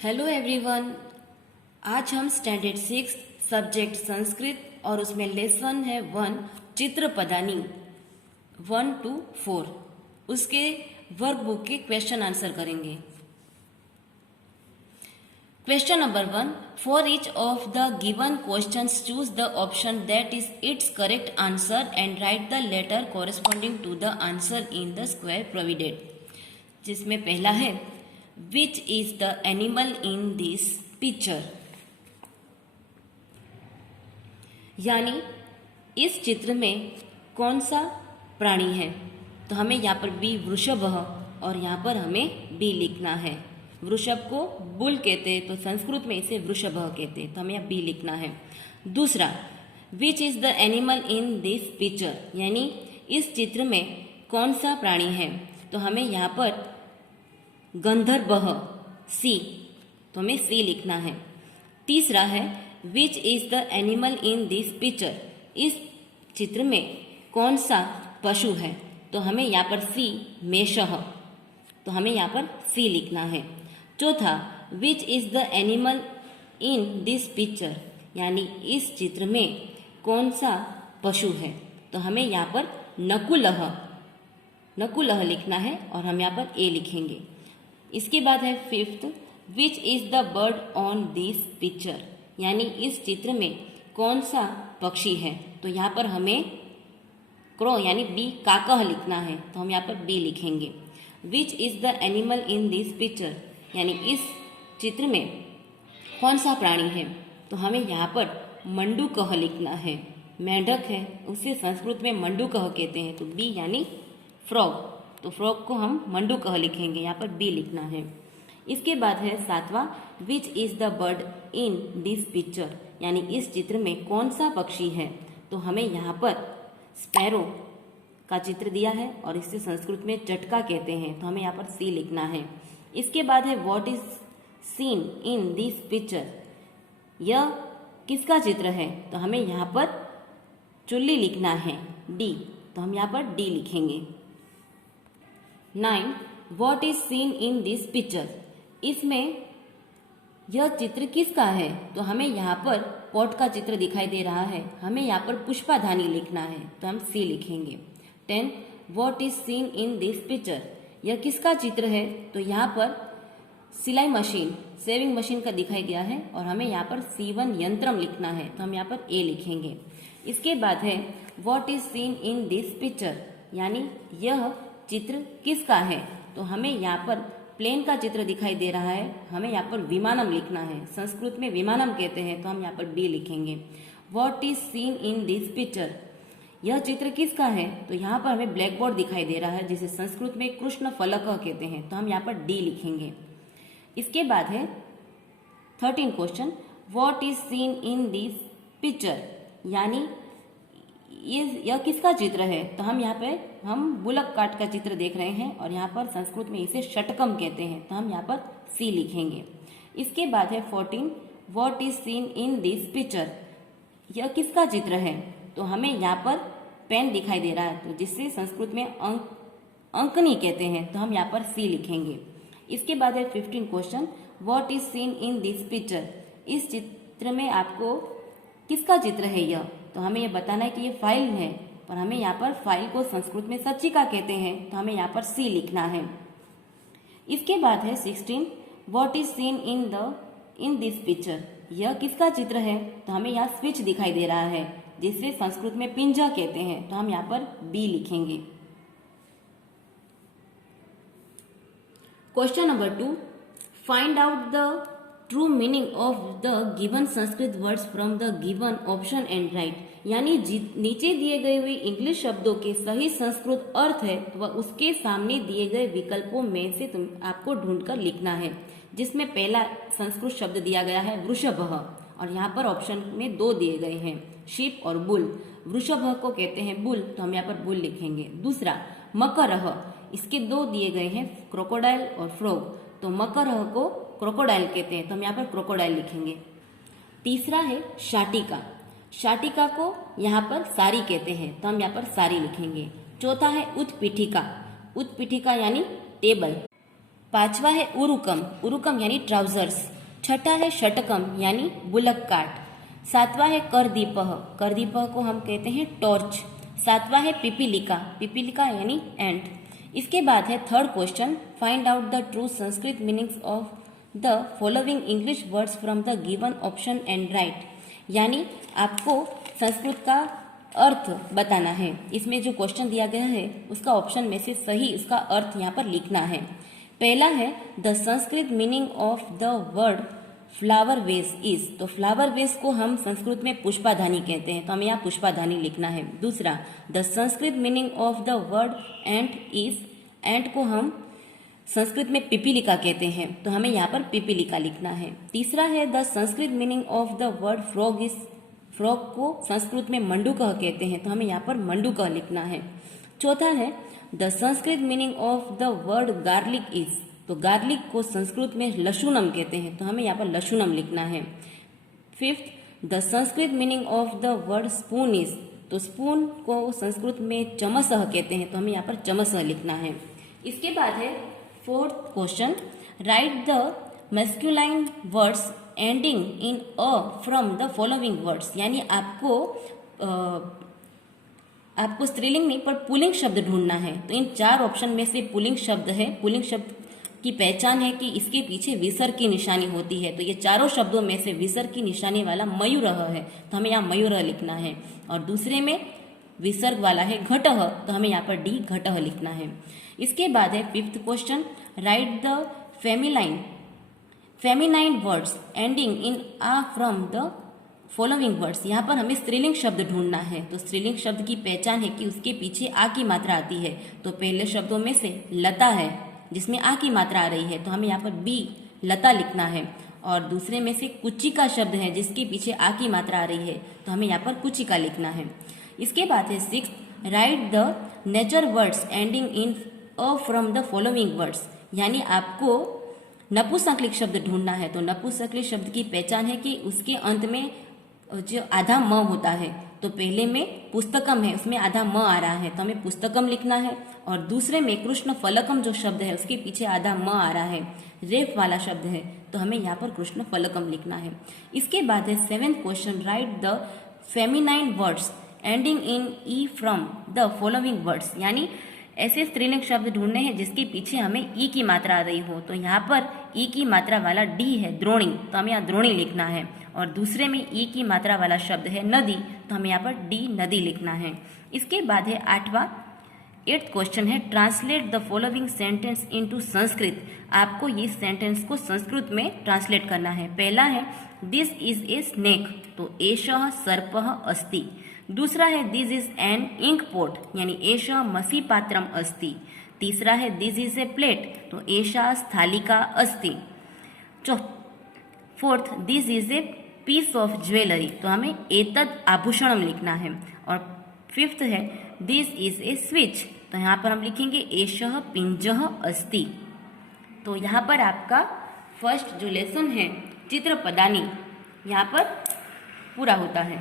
Hello everyone. आज हम standard 6 subject Sanskrit और उसमें लेसन है 1 चित्र पदानी 1 to 4 उसके वर्कबुक के क्वेश्चन आंसर करेंगे। Question number 1, for each of the given questions choose the option that is its correct answer and write the letter corresponding to the answer in the square provided. जिसमें पहला है Which is the animal in this picture? यानी इस चित्र में कौन सा प्राणी है। तो हमें यहाँ पर बी वृषभ और यहाँ पर हमें बी लिखना है। वृषभ को बुल कहते हैं तो संस्कृत में इसे वृषभ कहते हैं, तो हमें यहाँ बी लिखना है। दूसरा, which is the animal in this picture, यानी इस चित्र में कौन सा प्राणी है। तो हमें यहाँ पर गंधर्व सी, तो हमें सी लिखना है। तीसरा है which is the animal in this picture, इस चित्र में कौन सा पशु है। तो हमें यहाँ पर सी मेषः, तो हमें यहाँ पर सी लिखना है। चौथा, which is the animal in this picture, यानी इस चित्र में कौन सा पशु है। तो हमें यहाँ पर नकुलः लिखना है और हम यहाँ पर ए लिखेंगे। इसके बाद है fifth, which is the bird on this picture, यानी इस चित्र में कौन सा पक्षी है। तो यहाँ पर हमें क्रो यानी बी काकः लिखना है, तो हम यहाँ पर बी लिखेंगे। Which is the animal in this picture, यानी इस चित्र में कौन सा प्राणी है। तो हमें यहाँ पर मंडूकः लिखना है। मेंढक है उसे संस्कृत में मंडूकः कहते हैं, तो बी यानी फ्रॉग, तो फ्रॉग को हम मंडूकः लिखेंगे, यहाँ पर बी लिखना है। इसके बाद है सातवां, which is the bird in this picture, यानी इस चित्र में कौन सा पक्षी है। तो हमें यहाँ पर स्पैरो का चित्र दिया है और इसे संस्कृत में चटका कहते हैं, तो हमें यहाँ पर सी लिखना है। इसके बाद है what is seen in this picture, यह किसका चित्र है। तो हमें यहाँ पर चुल्ली लिखना है डी, तो हम यहाँ पर डी लिखेंगे। 9, what is seen in this picture, इसमें यह चित्र किसका है। तो हमें यहाँ पर पॉट का चित्र दिखाई दे रहा है, हमें यहाँ पर पुष्पाधानी लिखना है, तो हम सी लिखेंगे। 10, what is seen in this picture, यह किसका चित्र है। तो यहाँ पर सिलाई मशीन सेविंग मशीन का दिखाई दिया है और हमें यहाँ पर C1 यंत्रम लिखना है, तो हम यहाँ पर ए लिखेंगे। इसके बाद है what is seen in this picture, यानी यह चित्र किसका है। तो हमें यहाँ पर प्लेन का चित्र दिखाई दे रहा है, हमें यहाँ पर विमानम लिखना है, संस्कृत में विमानम कहते हैं, तो हम यहाँ पर बी लिखेंगे। What is seen in this picture, यह चित्र किसका है। तो यहाँ पर हमें ब्लैक बोर्ड दिखाई दे रहा है जिसे संस्कृत में कृष्ण फलकः कहते हैं, तो हम यहाँ पर डी लिखेंगे। इसके बाद है 13 question, what is seen in this picture, यानी यह किसका चित्र है। तो हम यहाँ पे बुलक काट का चित्र देख रहे हैं और यहाँ पर संस्कृत में इसे षटकम कहते हैं, तो हम यहाँ पर सी लिखेंगे। इसके बाद है 14, what is seen in this picture, यह किसका चित्र है। तो हमें यहाँ पर पेन दिखाई दे रहा है, तो जिससे संस्कृत में अंकनी कहते हैं, तो हम यहाँ पर सी लिखेंगे। इसके बाद है 15 question, what is seen in this picture, इस चित्र में आपको किसका चित्र है यह। तो हमें यह बताना है कि ये फाइल है, पर हमें यहाँ पर फाइल को संस्कृत में सचिका कहते हैं, तो हमें यहाँ पर सी लिखना है। इसके बाद है 16, what is seen in this picture, यह किसका चित्र है। तो हमें यहाँ स्विच दिखाई दे रहा है जिसे संस्कृत में पिंजा कहते हैं, तो हम यहाँ पर बी लिखेंगे। Question number 2, find out the true meaning of the given Sanskrit words from the given option and right, यानी नीचे दिए गए हुए इंग्लिश शब्दों के सही संस्कृत अर्थ है वह उसके सामने दिए गए विकल्पों में से आपको ढूंढकर लिखना है। जिसमें पहला संस्कृत शब्द दिया गया है वृषभः और यहाँ पर ऑप्शन में 2 दिए गए हैं शीप और बुल। वृषभ को कहते हैं बुल, तो हम यहाँ पर बुल लिखेंगे। दूसरा मकरः, इसके 2 दिए गए हैं क्रोकोडाइल और फ्रॉग, तो मकरः को क्रोकोडाइल कहते हैं, तो हम यहाँ पर क्रोकोडाइल लिखेंगे। तीसरा है शाटिका, शाटिका को यहाँ पर साड़ी कहते हैं, तो हम यहाँ पर साड़ी लिखेंगे। चौथा है उत्पीठिका, उत्पीठिका यानी टेबल, पांचवा है उरुकम, उरुकम यानी ट्राउजर्स। छठा है षटकम यानी बुलक कार्ट। सातवां है करदीपह, करदीपह को हम कहते हैं टॉर्च। सातवां है पिपीलिका, पिपीलिका यानी एंट। इसके बाद है third question, find out the true Sanskrit meanings of the following English words from the given option and right. यानी आपको संस्कृत का अर्थ बताना है। इसमें जो क्वेश्चन दिया गया है उसका ऑप्शन में से सही उसका अर्थ यहाँ पर लिखना है। पहला है the Sanskrit meaning of the word flower vase is, तो फ्लावर वेस को हम संस्कृत में पुष्पाधानी कहते हैं, तो हमें यहाँ पुष्पाधानी लिखना है। दूसरा, the Sanskrit meaning of the word ant is, ant को हम संस्कृत में पिपीलिका कहते हैं, तो हमें यहाँ पर पिपीलिका लिखना है। तीसरा है the Sanskrit meaning of the word frog is, frog को संस्कृत में मंडूकह कहते हैं, तो हमें यहाँ पर मंडूकह लिखना है। चौथा है the Sanskrit meaning of the word garlic is, तो गार्लिक को संस्कृत में लशुनम कहते हैं, तो हमें यहाँ पर लशुनम लिखना है। Fifth, the Sanskrit meaning of the word spoon is, तो स्पून को संस्कृत में चमसह कहते हैं, तो हमें यहाँ पर चमसह लिखना है। इसके बाद है fourth question, write the masculine words ending in a from the following words. यानी आपको स्त्रीलिंग नहीं पर पुल्लिंग शब्द ढूंढना है। तो इन चार ऑप्शन में से पुल्लिंग शब्द है, पुल्लिंग शब्द की पहचान है कि इसके पीछे विसर्ग की निशानी होती है। तो ये चारों शब्दों में से विसर्ग की निशानी वाला मयूरः है, तो हमें यहाँ मयूरः लिखना है। और दूसरे में विसर्ग वाला है घटः, तो हमें यहाँ पर डी घटः लिखना है। इसके बाद है fifth question, write the feminine words ending in आ फ्रॉम द फॉलोइंग वर्ड्स। यहाँ पर हमें स्त्रीलिंग शब्द ढूंढना है। तो स्त्रीलिंग शब्द की पहचान है कि उसके पीछे आ की मात्रा आती है। तो पहले शब्दों में से लता है जिसमें आ की मात्रा आ रही है, तो हमें यहाँ पर बी लता लिखना है। और दूसरे में से कुचिका शब्द है जिसके पीछे आ की मात्रा आ रही है, तो हमें यहाँ पर कुचिका लिखना है। इसके बाद है six, right the nature words ending in a from the following words. यानी आपको नपुंसकलिंग शब्द ढूंढना है। तो नपुंसकलिंग शब्द की पहचान है कि उसके अंत में जो आधा म होता है, तो पहले में पुस्तकम है उसमें आधा म आ रहा है, तो हमें पुस्तकम लिखना है। और दूसरे में कृष्ण फलकम जो शब्द है उसके पीछे आधा म आ रहा है, रेफ वाला शब्द है, तो हमें यहाँ पर कृष्ण फलकम लिखना है। इसके बाद है seventh question, write the feminine words ending in E from the following words. यानी ऐसे स्त्रीलिंग शब्द ढूंढने हैं जिसके पीछे हमें ई की मात्रा आ रही हो। तो यहाँ पर ई की मात्रा वाला डी है द्रोणी, तो हमें यहाँ द्रोणी लिखना है। और दूसरे में ई की मात्रा वाला शब्द है नदी, तो हमें यहाँ पर डी नदी लिखना है। इसके बाद है एट्थ क्वेश्चन है, translate the following sentence into Sanskrit. आपको ये सेंटेंस को संस्कृत में ट्रांसलेट करना है। पहला है दिस इज ए स्नेक, तो एषः सर्पः अस्ति। दूसरा है this is an ink pot, यानी एषः मसी पात्रम अस्ति। तीसरा है दिस इज ए प्लेट, तो एषा स्थालिका अस्ति। Fourth, this is a piece of jewellery, तो हमें एतद आभूषणम लिखना है। और फिफ्थ है दिस इज ए स्विच, तो यहाँ पर हम लिखेंगे एषः पिंजः अस्ति। तो यहाँ पर आपका फर्स्ट जो लेसन है चित्र पदानी यहाँ पर पूरा होता है।